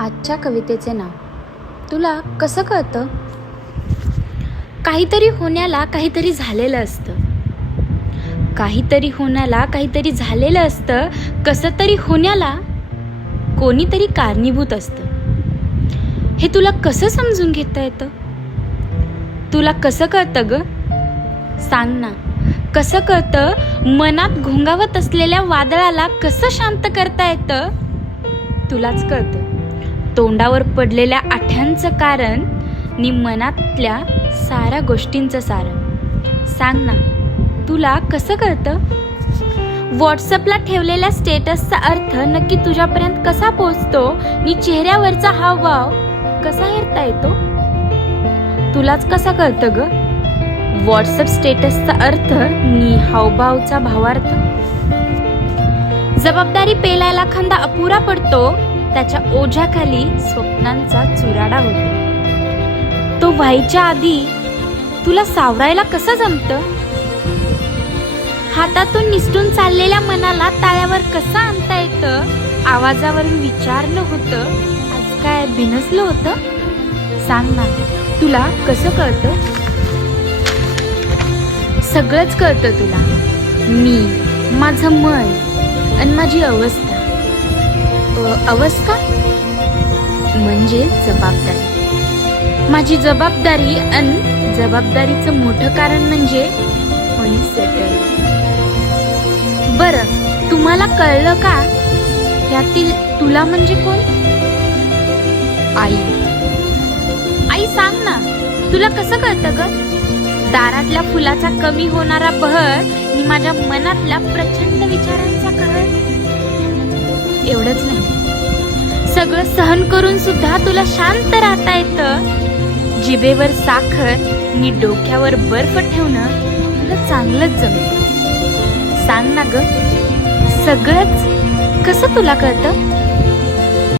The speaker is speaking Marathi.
आजच्या कवितेचे नाव तुला कसं कळतं? काहीतरी होण्याला काहीतरी झालेलं असतं, काहीतरी होण्याला काहीतरी झालेलं असतं, कसं तरी होण्याला कोणीतरी कारणीभूत असतं. हे तुला कसं समजून घेता येतं? तुला कसं कळतं ग? सांग ना, कसं कळतं? मनात घोंगावत असलेल्या वादळाला कसं शांत करता येतं? तुलाच कळतं. तोंडावर पडलेल्या आठ्यांचं कारण नि मनातल्या साऱ्या गोष्टींचं सारण. सांग ना, तुला कसं कळतं? व्हॉट्सअपला ठेवलेल्या स्टेटसचा अर्थ नक्की तुझ्यापर्यंत कसा पोहोचतो नि चेहऱ्यावरचा हावभाव कसा हेरता येतो? तुलाच कसा कळतं ग? व्हॉट्सअप स्टेटसचा अर्थ नि हावभावचा भावार्थ. जबाबदारी पेलायला खांदा अपुरा पडतो, त्याच्या ओझ्याखाली स्वप्नांचा चुराडा होतो. तो व्हायच्या आधी तुला सावरायला कसं जमतं? हातातून निसटून चाललेल्या मनाला ताळ्यावर कसं आणता येतं? आवाजावरून विचारलं होतं, आज काय बिनसलं होतं? सांग ना, तुला कसं कळतं? सगळंच कळतं तुला. मी, माझं मन आणि माझी अवस्था. अवस्था म्हणजे जबाबदारी. माझी जबाबदारी आणि जबाबदारीचं मोठं कारण म्हणजे होणे सेटल. बरं, तुम्हाला कळलं का? यातील तुला म्हणजे कोण? आई. आई सांग ना, तुला कसं कळतं ग? दारातल्या फुलाचा कमी होणारा बहर नि माझ्या मनातल्या प्रचंड विचारांचा कहर. एवढंच नाही, सगळं सहन करून सुद्धा तुला शांत राहता येतं. जिभेवर साखर नि डोक्यावर बर्फ ठेवणं तुला चांगलंच जमतं. सांग ना ग, सगळंच कसं तुला कळतं?